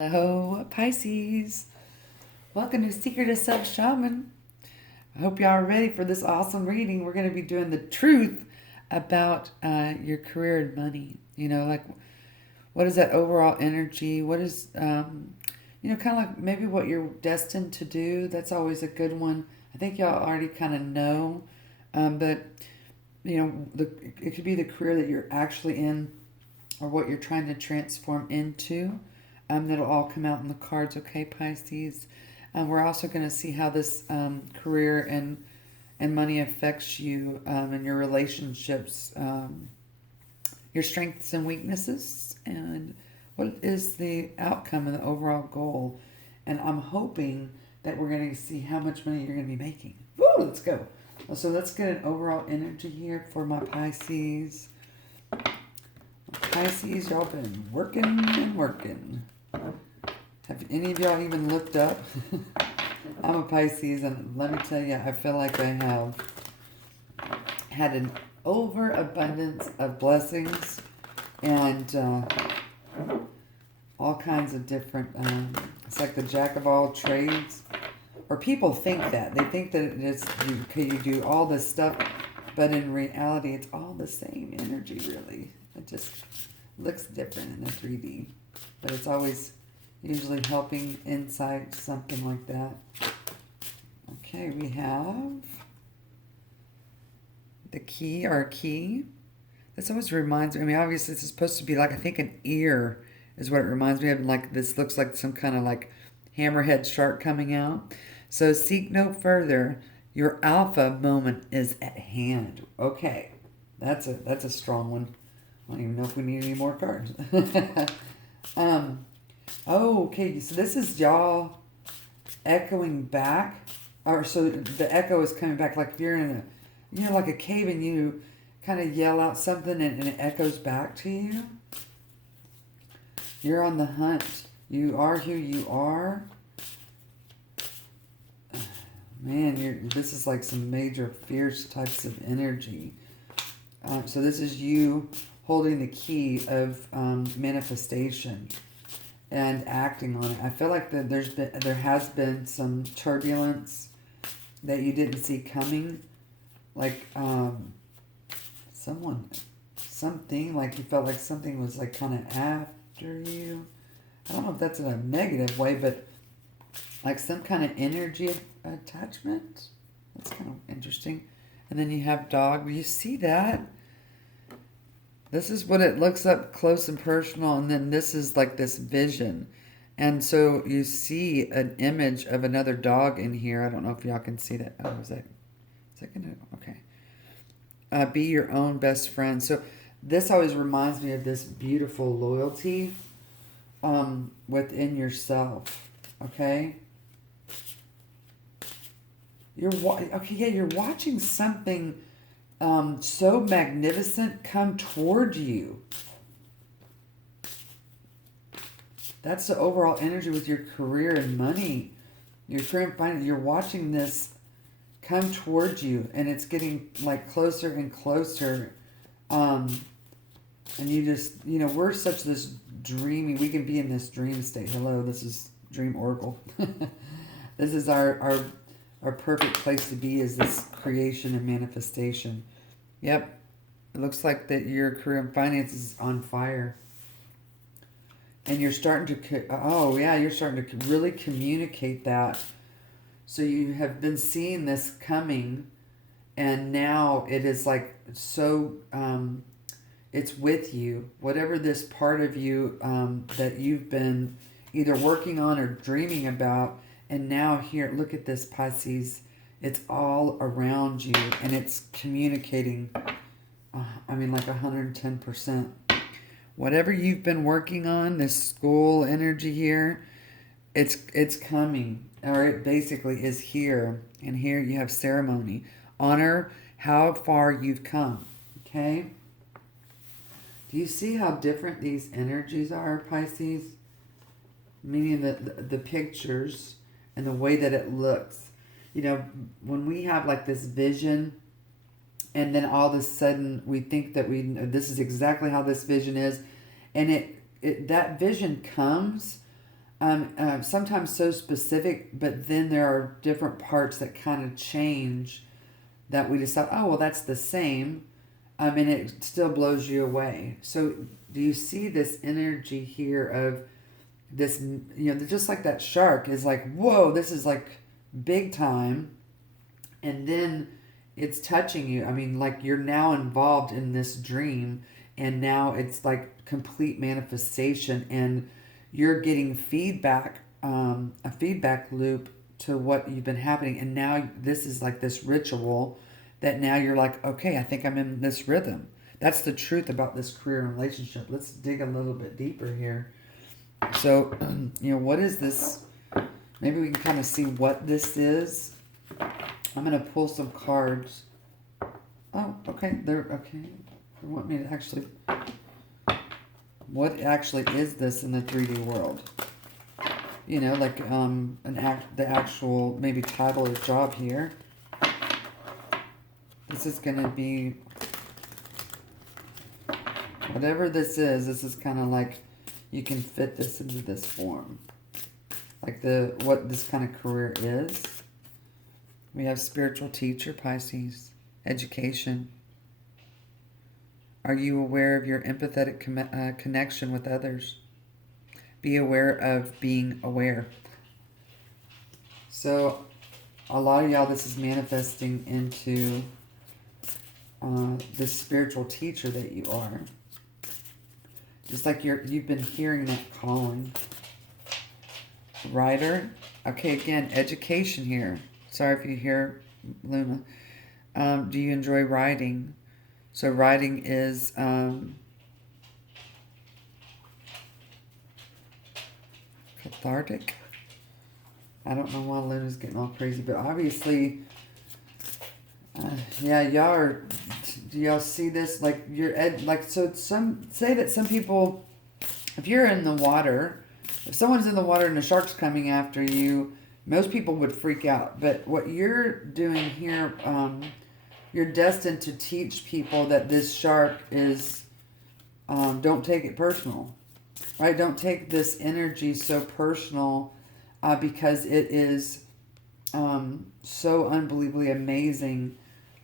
Hello, Pisces. Welcome to Secret of Self Shaman. I hope y'all are ready for this awesome reading. We're going to be doing the truth about your career and money. Like what is that overall energy? What is, kind of like maybe what you're destined to do. That's always a good one. I think y'all already kind of know, but it could be the career that you're actually in or what you're trying to transform into. That'll all come out in the cards, okay, Pisces? We're also going to see how this career and money affects you and your relationships, your strengths and weaknesses, and what is the outcome and the overall goal. And I'm hoping that we're going to see how much money you're going to be making. Woo, let's go. So let's get an overall energy here for my Pisces. Pisces, y'all been working and working. Have any of y'all even looked up? I'm a Pisces, and let me tell you, I feel like I have had an overabundance of blessings and all kinds of different, it's like the jack of all trades. Or people think that. They think that it is, you do all this stuff, but in reality, it's all the same energy, really. It just looks different in the 3D. But it's always usually helping insight, something like that. Okay, we have the key, our key. This always reminds me, obviously this is supposed to be like, I think an ear is what it reminds me of. Like this looks like some kind of like hammerhead shark coming out. So seek no further. Your alpha moment is at hand. Okay, that's a strong one. I don't even know if we need any more cards. Okay, so this is y'all echoing back, or so the echo is coming back like if you're in like a cave and you kind of yell out something and it echoes back to you. You're on the hunt. You are who you are. Man, this is like some major fierce types of energy. So this is you holding the key of manifestation and acting on it. I feel like that there has been some turbulence that you didn't see coming, like something like you felt like something was like kind of after you. I don't know if that's in a negative way, but like some kind of energy attachment. That's kind of interesting. And then you have dog. You see that? This is what it looks up close and personal, and then this is like this vision. And so you see an image of another dog in here. I don't know if y'all can see that. Oh, is that gonna, okay. Be your own best friend. So this always reminds me of this beautiful loyalty within yourself. Okay? You're watching something so magnificent come toward you. That's the overall energy with your career and money. Your career and finance. You're watching this come toward you, and it's getting like closer and closer. And you just, we're such this dreamy. We can be in this dream state. Hello, this is Dream Oracle. This is our perfect place to be, is this creation and manifestation. Yep. It looks like that your career and finance is on fire. And you're starting to, you're starting to really communicate that. So you have been seeing this coming, and now it is like so, it's with you. Whatever this part of you that you've been either working on or dreaming about, and now here, look at this, Pisces. It's all around you, and it's communicating, like 110%. Whatever you've been working on, this school energy here, it's coming, or it basically is here. And here you have ceremony. Honor how far you've come, okay? Do you see how different these energies are, Pisces? Meaning the pictures and the way that it looks. When we have like this vision, and then all of a sudden we think that this is exactly how this vision is, and that vision comes sometimes so specific, but then there are different parts that kind of change that we decide, oh, well, that's the same. And it still blows you away. So do you see this energy here of this, just like that shark is like, whoa, this is like big time. And then it's touching you. I mean, like you're now involved in this dream, and now it's like complete manifestation, and you're getting feedback, a feedback loop to what you've been happening. And now this is like this ritual that now you're like, okay, I think I'm in this rhythm. That's the truth about this career and relationship. Let's dig a little bit deeper here. So, what is this? Maybe we can kind of see what this is. I'm going to pull some cards. Oh, okay. They're okay. They want me to actually... What actually is this in the 3D world? Like the actual maybe title or job here. This is going to be... Whatever this is kind of like you can fit this into this form. Like what this kind of career is. We have spiritual teacher, Pisces. Education. Are you aware of your empathetic connection with others? Be aware of being aware. So, a lot of y'all, this is manifesting into this spiritual teacher that you are. Just like you've been hearing that calling. Writer. Okay, again, education here. Sorry if you hear Luna. Do you enjoy writing? So writing is cathartic. I don't know why Luna's getting all crazy, but obviously, yeah, y'all are. Do y'all see this? Like so say that some people, if you're in the water, if someone's in the water and a shark's coming after you, most people would freak out. But what you're doing here, you're destined to teach people that this shark is, don't take it personal, right? Don't take this energy so personal, because it is so unbelievably amazing.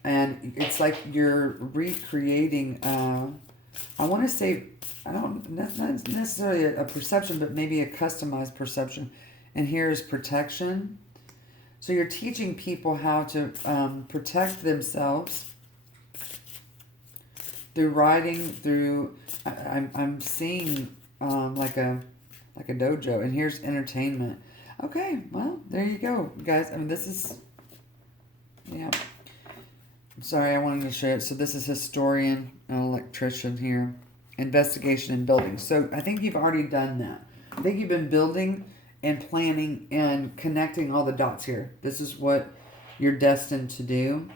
And it's like you're recreating, I want to say, not necessarily a perception, but maybe a customized perception. And here is protection. So you're teaching people how to protect themselves through writing, through, I'm seeing like a dojo. And here's entertainment. Okay, well, there you go, guys. I mean, this is, yeah. Sorry, I wanted to show it. So this is historian, an electrician here. Investigation and building. So I think you've already done that. I think you've been building and planning and connecting all the dots here. This is what you're destined to do.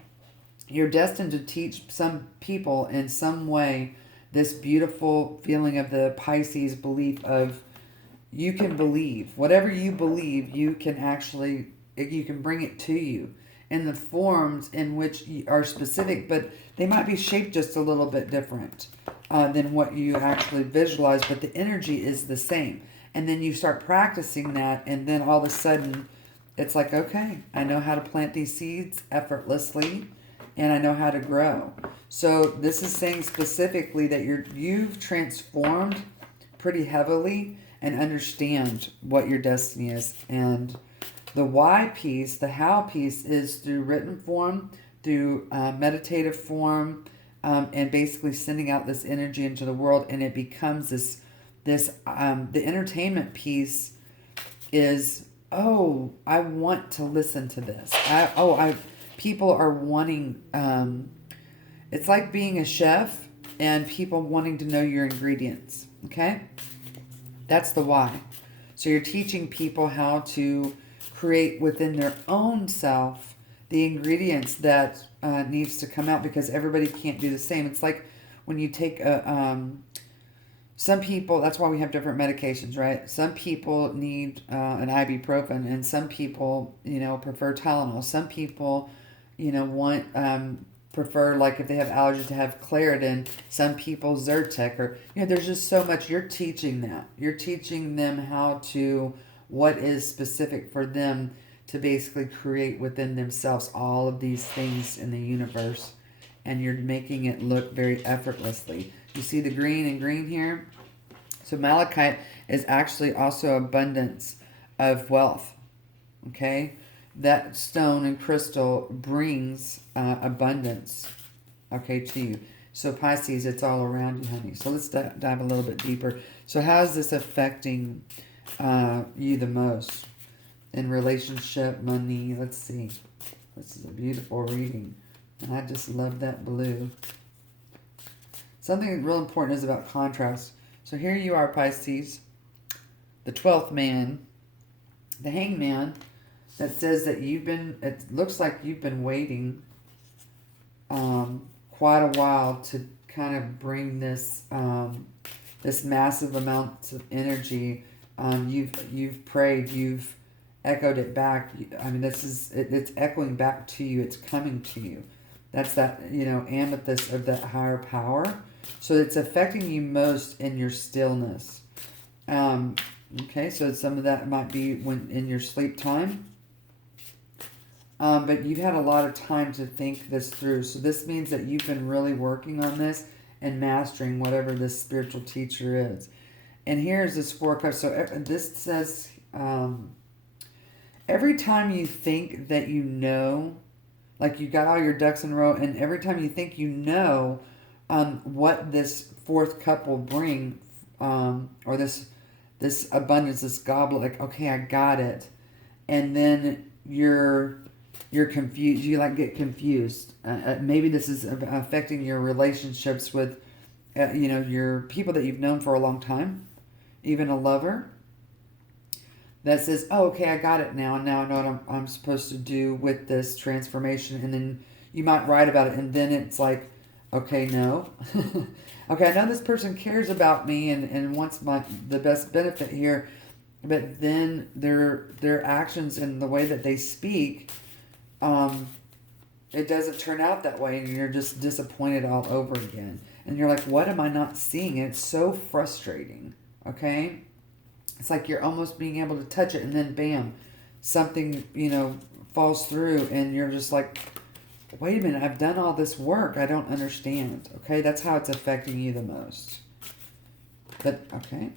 You're destined to teach some people in some way this beautiful feeling of the Pisces belief of you can believe. Whatever you believe, you can actually, you can bring it to you in the forms in which are specific, but they might be shaped just a little bit different than what you actually visualize, but the energy is the same. And then you start practicing that, and then all of a sudden, it's like, okay, I know how to plant these seeds effortlessly, and I know how to grow. So this is saying specifically that you've transformed pretty heavily and understand what your destiny is. And the why piece, the how piece, is through written form, through meditative form, and basically sending out this energy into the world, and it becomes this the entertainment piece is, oh, I want to listen to this. People are wanting, it's like being a chef and people wanting to know your ingredients, okay? That's the why. So you're teaching people how to create within their own self the ingredients that needs to come out, because everybody can't do the same. It's like when you take some people, that's why we have different medications, right? Some people need an ibuprofen, and some people, prefer Tylenol. Some people, want, prefer, like if they have allergies, to have Claritin. Some people Zyrtec, or, there's just so much. You're teaching that. You're teaching them how to what is specific for them to basically create within themselves all of these things in the universe. And you're making it look very effortlessly. You see the green and green here? So malachite is actually also abundance of wealth. Okay? That stone and crystal brings abundance, okay, to you. So Pisces, it's all around you, honey. So let's dive a little bit deeper. So how is this affecting you the most? In relationship, money, let's see. This is a beautiful reading. And I just love that blue. Something real important is about contrast. So here you are, Pisces, the 12th man, the hangman, that says that it looks like you've been waiting quite a while to kind of bring this this massive amount of energy. You've prayed, you've echoed it back. I mean, it's echoing back to you. It's coming to you. That's that, amethyst of that higher power. So it's affecting you most in your stillness. Okay, so some of that might be when in your sleep time. But you've had a lot of time to think this through. So this means that you've been really working on this and mastering whatever this spiritual teacher is. And here's this 4 of Cups. So this says, every time you think that you know, like you got all your ducks in a row, and every time you think you know what this 4th cup will bring, or this abundance, this goblet, like, okay, I got it. And then you're confused. You get confused. Maybe this is affecting your relationships with, your people that you've known for a long time, even a lover that says, oh, okay, I got it now. And now I know what I'm supposed to do with this transformation. And then you might write about it. And then it's like, okay, no. Okay, I know this person cares about me and wants the best benefit here. But then their actions and the way that they speak, it doesn't turn out that way, and you're just disappointed all over again. And you're like, what am I not seeing? And it's so frustrating, okay? It's like you're almost being able to touch it, and then bam, something, falls through, and you're just like, wait a minute, I've done all this work. I don't understand, okay? That's how it's affecting you the most. But, okay,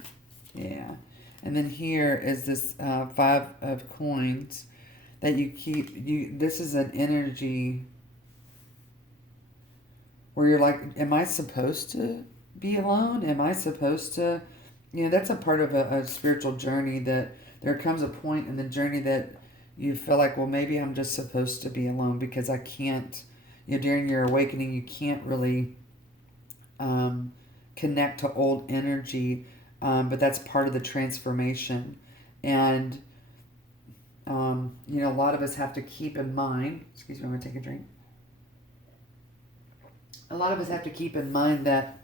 yeah. And then here is this 5 of coins that you keep. This is an energy where you're like, am I supposed to be alone? Am I supposed to? That's a part of a spiritual journey, that there comes a point in the journey that you feel like, well, maybe I'm just supposed to be alone because I can't, during your awakening, you can't really connect to old energy. But that's part of the transformation. And, a lot of us have to keep in mind, excuse me, I'm going to take a drink. A lot of us have to keep in mind that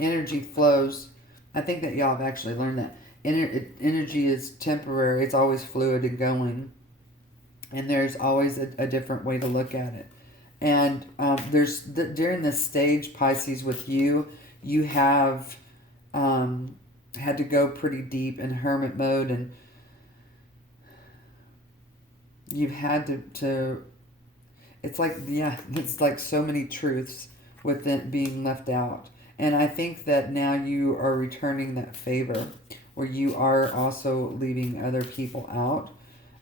energy flows. I think that y'all have actually learned that. Energy is temporary. It's always fluid and going. And there's always a different way to look at it. And during this stage, Pisces, with you have had to go pretty deep in hermit mode, and you've had to it's like so many truths with it being left out. And I think that now you are returning that favor, where you are also leaving other people out,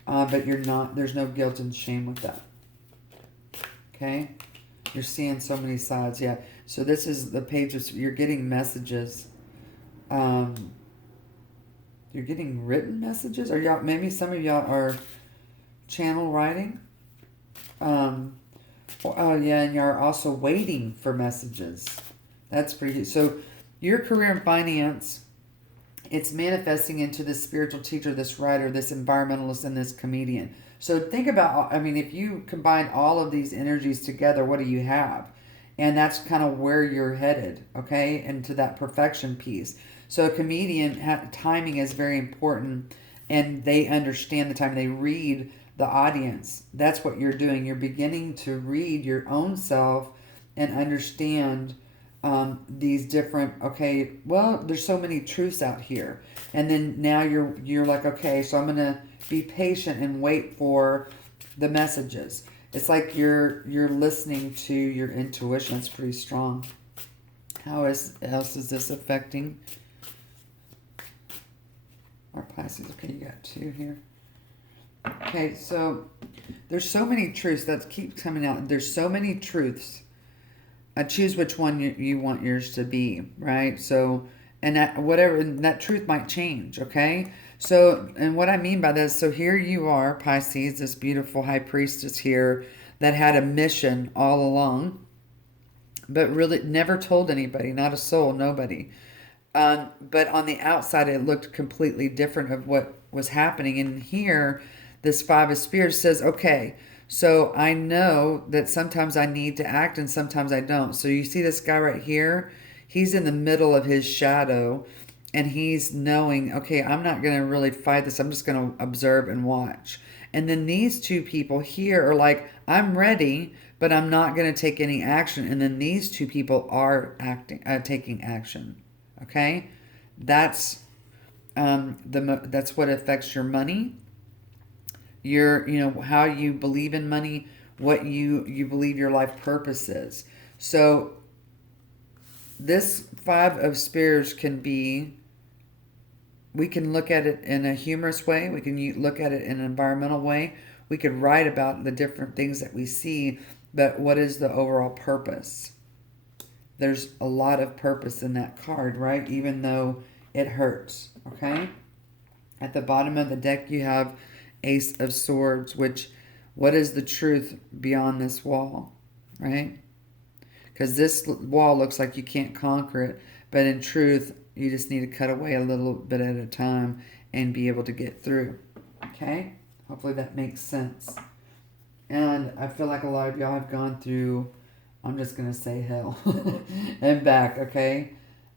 but you're not. There's no guilt and shame with that. Okay, you're seeing so many sides. Yeah. So this is the page of, you're getting messages. You're getting written messages, or y'all, maybe some of y'all are channel writing. Oh yeah, and you're also waiting for messages. That's pretty good. So your career and finance, it's manifesting into this spiritual teacher, this writer, this environmentalist, and this comedian. So think about, if you combine all of these energies together, what do you have? And that's kind of where you're headed, okay, into that perfection piece. So a comedian, timing is very important, and they understand the time. They read the audience. That's what you're doing. You're beginning to read your own self and understand these different, okay, well, there's so many truths out here. And then now you're like, okay, so I'm going to be patient and wait for the messages. It's like you're listening to your intuition. It's pretty strong. How else is this affecting our Pisces? Okay, you got 2 here. Okay, so there's so many truths that keep coming out. There's so many truths. Choose which one you want yours to be, right? So, and that truth might change, okay? So, and what I mean by this, so here you are, Pisces, this beautiful high priestess here that had a mission all along, but really never told anybody, not a soul, nobody. But on the outside, it looked completely different of what was happening. And here, this 5 of Spears says, okay, so I know that sometimes I need to act and sometimes I don't. So you see this guy right here? He's in the middle of his shadow and he's knowing, okay, I'm not going to really fight this. I'm just going to observe and watch. And then these 2 people here are like, I'm ready, but I'm not going to take any action. And then these 2 people are taking action. Okay, that's that's what affects your money, your how you believe in money, what you believe your life purpose is. So this 5 of Spears can be, we can look at it in a humorous way, we can look at it in an environmental way, we could write about the different things that we see, but what is the overall purpose? There's a lot of purpose in that card, right? Even though it hurts, okay? At the bottom of the deck, you have Ace of Swords, which, what is the truth beyond this wall, right? Because this wall looks like you can't conquer it, but in truth, you just need to cut away a little bit at a time and be able to get through, okay? Hopefully that makes sense. And I feel like a lot of y'all have gone through, I'm just going to say hell and back, okay?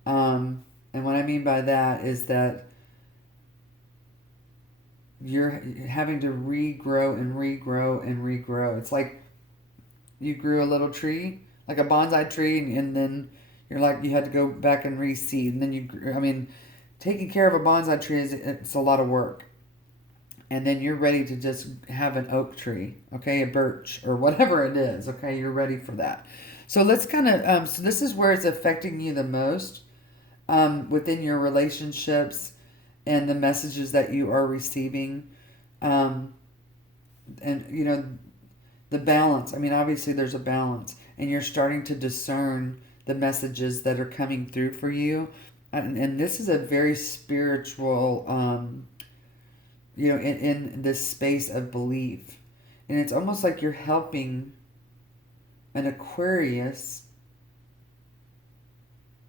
And what I mean by that is that you're having to regrow and regrow and regrow. It's like you grew a little tree, like a bonsai tree, and then you're like, you had to go back and reseed. And then taking care of a bonsai tree it's a lot of work. And then you're ready to just have an oak tree, okay, a birch or whatever it is, okay, you're ready for that. So let's kind of, so this is where it's affecting you the most within your relationships and the messages that you are receiving. And, the balance. I mean, obviously there's a balance and you're starting to discern the messages that are coming through for you. And this is a very spiritual, in this space of belief. And it's almost like you're helping an Aquarius.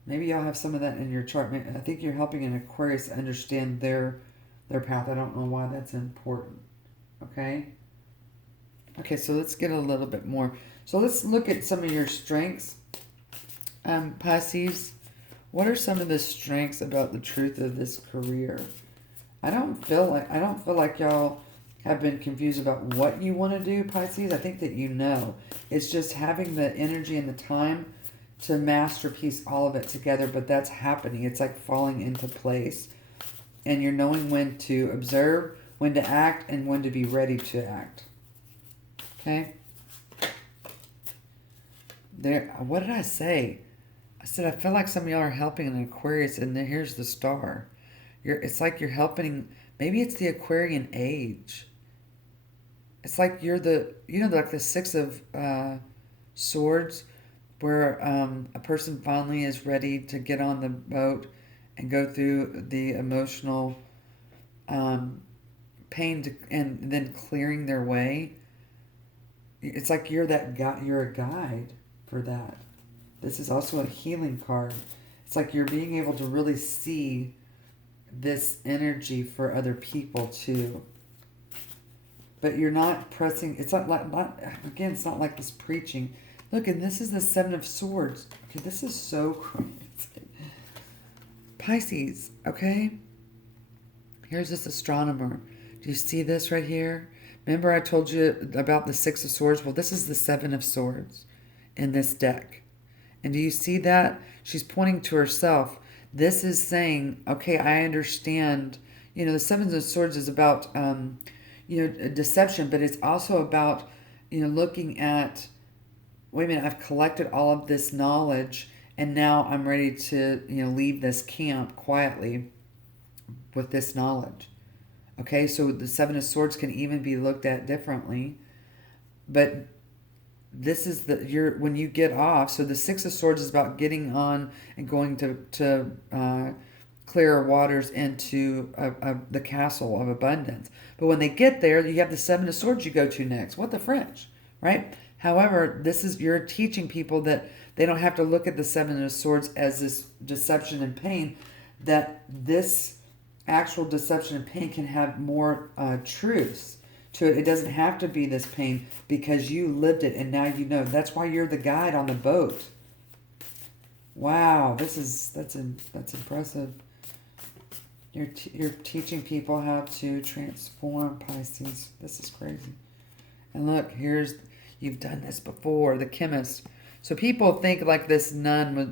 Maybe y'all have some of that in your chart. I think you're helping an Aquarius understand their path. I don't know why that's important. Okay? Okay, so let's get a little bit more. So let's look at some of your strengths. Pisces, what are some of the strengths about the truth of this career? I don't feel like y'all have been confused about what you want to do, Pisces. I think that you know. It's just having the energy and the time to masterpiece all of it together, but that's happening. It's like falling into place. And you're knowing when to observe, when to act, and when to be ready to act. Okay? What did I say? I said I feel like some of y'all are helping an Aquarius, and then here's the star. It's like you're helping, maybe it's the Aquarian age. It's like you're like the 6 of Swords, where a person finally is ready to get on the boat and go through the emotional pain and then clearing their way. It's like you're that guy. You're a guide for that. This is also a healing card. It's like you're being able to really see this energy for other people too. But you're not pressing. It's not again. It's not like this preaching. Look, and this is the 7 of Swords. Okay, this is so crazy. Pisces. Okay. Here's this astronomer. Do you see this right here? Remember I told you about the 6 of Swords? Well, this is the 7 of Swords in this deck. And do you see that? She's pointing to herself. This is saying, okay, I understand. You know, the Seven of Swords is about, deception, but it's also about, looking at, wait a minute, I've collected all of this knowledge, and now I'm ready to, leave this camp quietly with this knowledge. Okay, so the Seven of Swords can even be looked at differently, but this is when you get off. So the Six of Swords is about getting on and going to clearer waters into the castle of abundance. But when they get there, you have the Seven of Swords you go to next. What the French, right? However, you're teaching people that they don't have to look at the Seven of Swords as this deception and pain, that this actual deception and pain can have more truths to it. It doesn't have to be this pain because you lived it and now you know. That's why you're the guide on the boat. Wow, that's impressive. You're teaching people how to transform, Pisces. This is crazy. And look, you've done this before, the chemist. So people think like this nun was,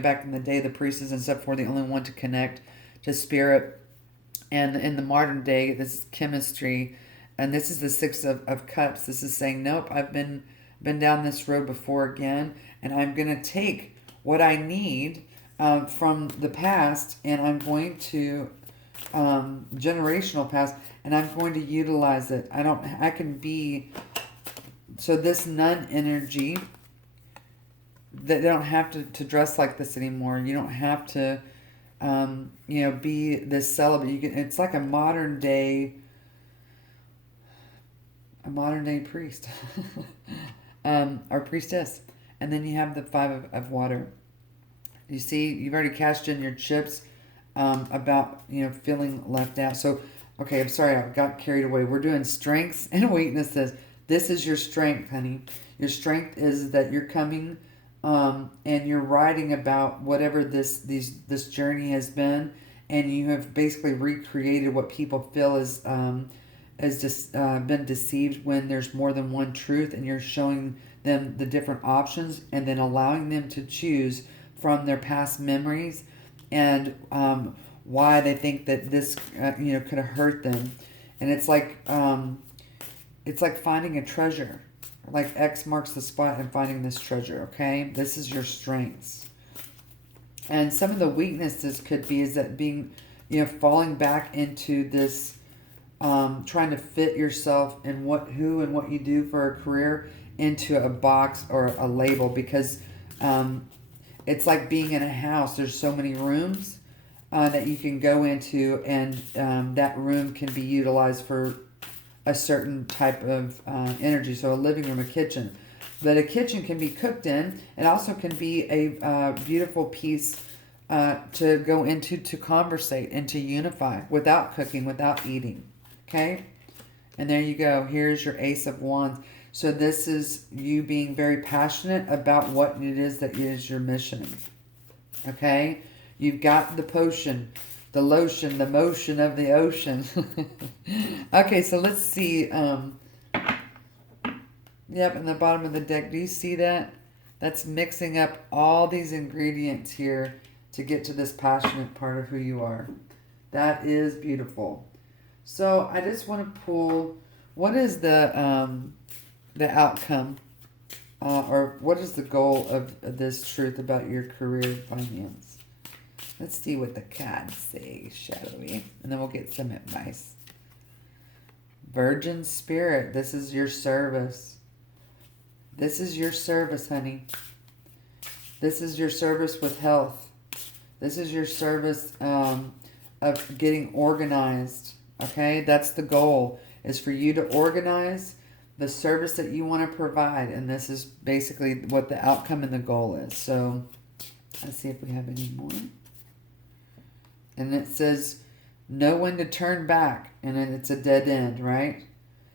back in the day, the priestess and stuff were the only one to connect to spirit. And in the modern day, this is chemistry. And this is the Six of Cups. This is saying, nope, I've been down this road before again, and I'm going to take what I need from the past, and I'm going to generational past, and I'm going to utilize it. So this nun energy, that they don't have to dress like this anymore. You don't have to, be this celibate. It's like a modern day priest or priestess. And then you have the Five of Water. You see, you've already cashed in your chips about feeling left out. So okay, I'm sorry, I got carried away. We're doing strengths and weaknesses. This is your strength, honey. Your strength is that you're coming and you're writing about whatever this journey has been, and you have basically recreated what people feel is just been deceived when there's more than one truth, and you're showing them the different options and then allowing them to choose from their past memories and why they think that this could have hurt them. And it's like finding a treasure, like X marks the spot and finding this treasure. Okay, this is your strengths. And some of the weaknesses could be is that being falling back into this trying to fit yourself and who and what you do for a career into a box or a label, because it's like being in a house. There's so many rooms that you can go into, and that room can be utilized for a certain type of energy. So a living room, a kitchen. But a kitchen can be cooked in. It also can be a beautiful piece to go into, to conversate and to unify without cooking, without eating. Okay? And there you go. Here's your Ace of Wands. So this is you being very passionate about what it is that is your mission. Okay? You've got the potion, the lotion, the motion of the ocean. Okay, so let's see. Yep, in the bottom of the deck. Do you see that? That's mixing up all these ingredients here to get to this passionate part of who you are. That is beautiful. So I just want to pull, what is the outcome or what is the goal of this truth about your career finance? Let's see what the cards say, shall we? And then we'll get some advice. Virgin Spirit, this is your service. This is your service, honey. This is your service with health. This is your service of getting organized. Okay, that's the goal, is for you to organize the service that you want to provide. And this is basically what the outcome and the goal is. So let's see if we have any more. And it says, know when to turn back. And then it's a dead end, right?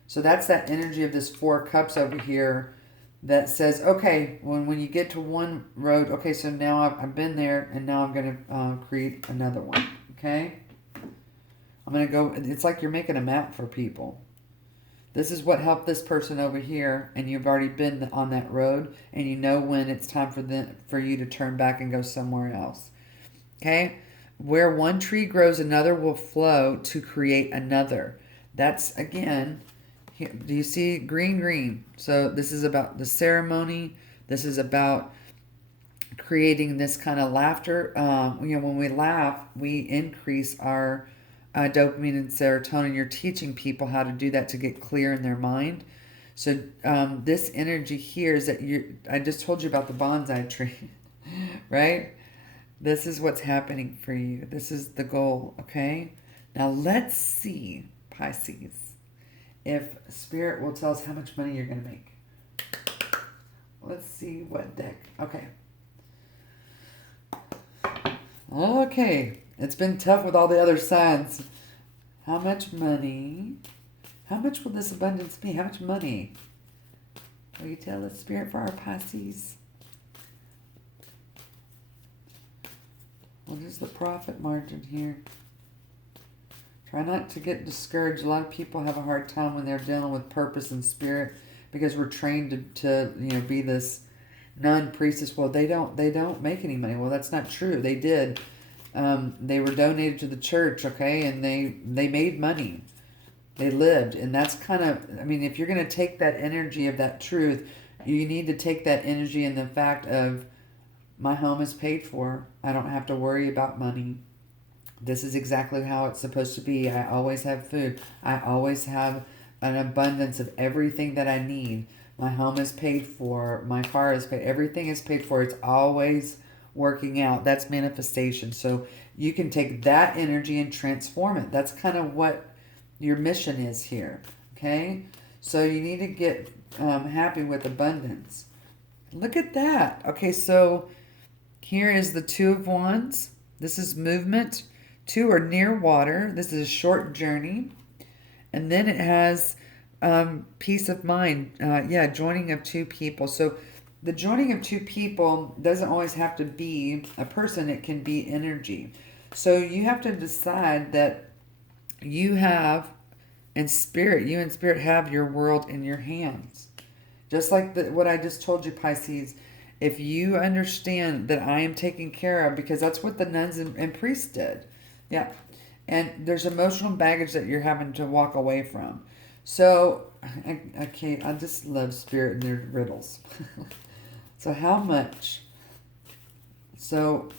So that's that energy of this Four of Cups over here that says, okay, when you get to one road, okay, so now I've been there, and now I'm going to create another one, okay? I'm going to go, it's like you're making a map for people. This is what helped this person over here, and you've already been on that road, and you know when it's time for you to turn back and go somewhere else. Okay? Where one tree grows, another will flow to create another. That's, again, here, do you see green, green? So this is about the ceremony. This is about creating this kind of laughter. When we laugh, we increase our dopamine and serotonin. You're teaching people how to do that to get clear in their mind. So this energy here is that I just told you about the bonsai tree, right? This is what's happening for you. This is the goal, okay? Now let's see, Pisces, if Spirit will tell us how much money you're going to make. Let's see what deck. Okay. Okay. It's been tough with all the other signs. How much money? How much will this abundance be? How much money? Will you tell us, Spirit, for our Pisces? What is the profit margin here? Try not to get discouraged. A lot of people have a hard time when they're dealing with purpose and spirit because we're trained to be this nun priestess. Well, they don't make any money. Well, that's not true. They did. They were donated to the church, okay, and they made money. They lived, and that's kind of, if you're going to take that energy of that truth, you need to take that energy in the fact of, my home is paid for. I don't have to worry about money. This is exactly how it's supposed to be. I always have food. I always have an abundance of everything that I need. My home is paid for. My car is paid. Everything is paid for. It's always working out. That's manifestation. So you can take that energy and transform it. That's kind of what your mission is here. Okay? So you need to get happy with abundance. Look at that. Okay, so here is the Two of Wands. This is movement. Two are near water. This is a short journey. And then it has peace of mind. Joining of two people. So the joining of two people doesn't always have to be a person. It can be energy. So you have to decide that you and spirit have your world in your hands. Just like what I just told you, Pisces. If you understand that I am taken care of, because that's what the nuns and priests did. Yeah. And there's emotional baggage that you're having to walk away from. So, I just love spirit and their riddles. So how much? So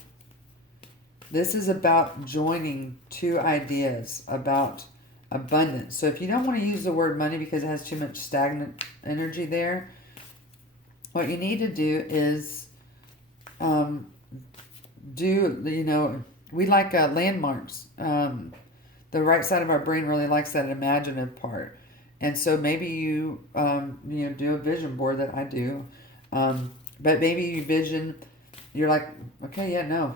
this is about joining two ideas about abundance. So if you don't want to use the word money because it has too much stagnant energy there, what you need to do is we like landmarks. The right side of our brain really likes that imaginative part. And so maybe you do a vision board that I do. But maybe you vision, you're like, okay, yeah, no,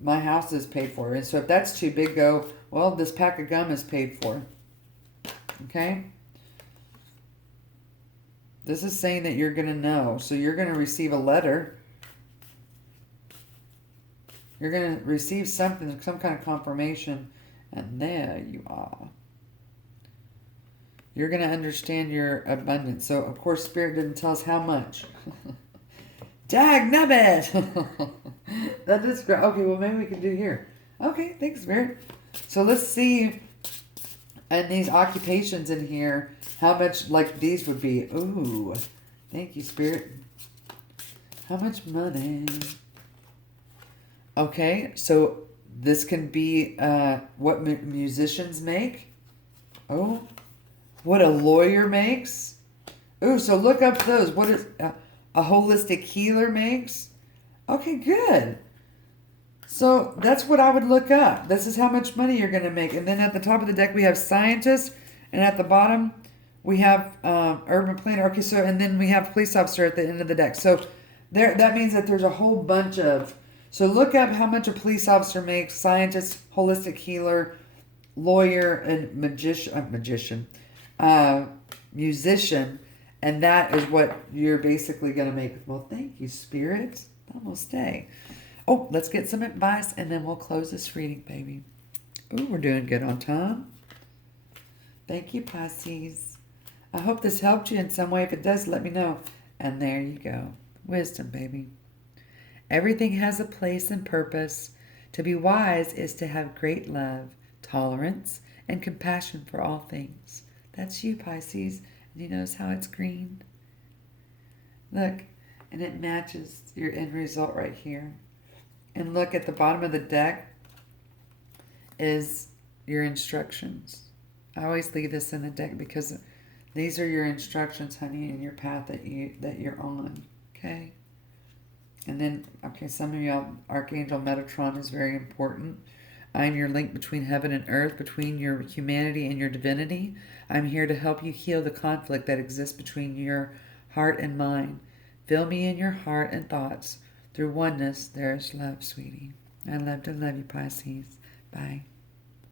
my house is paid for. And so if that's too big, go, well, this pack of gum is paid for. Okay? This is saying that you're going to know. So you're going to receive a letter. You're going to receive something, some kind of confirmation. And there you are. You're going to understand your abundance. So, of course, Spirit didn't tell us how much. Dagnabbit! That is great. Okay, well, maybe we can do here. Okay, thanks, Spirit. So let's see, and these occupations in here, how much like these would be. Ooh, thank you, Spirit. How much money? Okay, so this can be what musicians make. Oh, what a lawyer makes. Ooh, so look up those. What is a holistic healer makes? Okay, good. So that's what I would look up. This is how much money you're going to make. And then at the top of the deck, we have scientists. And at the bottom, we have urban planner. Okay, so and then we have police officer at the end of the deck. So that means that there's a whole bunch of... So look up how much a police officer makes, scientist, holistic healer, lawyer, and musician. And that is what you're basically going to make. Well, thank you, Spirit. Namaste. Oh, let's get some advice, and then we'll close this reading, baby. Ooh, we're doing good on time. Thank you, Pisces. I hope this helped you in some way. If it does, let me know. And there you go. Wisdom, baby. Everything has a place and purpose. To be wise is to have great love, tolerance, and compassion for all things. That's you, Pisces. And you notice how it's green? Look, and it matches your end result right here. And look, at the bottom of the deck is your instructions. I always leave this in the deck because these are your instructions, honey, in your path that you're on. Okay? And then, okay, some of y'all, Archangel Metatron is very important. I'm your link between heaven and earth, between your humanity and your divinity. I'm here to help you heal the conflict that exists between your heart and mind. Fill me in your heart and thoughts. Through oneness, there is love, sweetie. I love to love you, Pisces. Bye.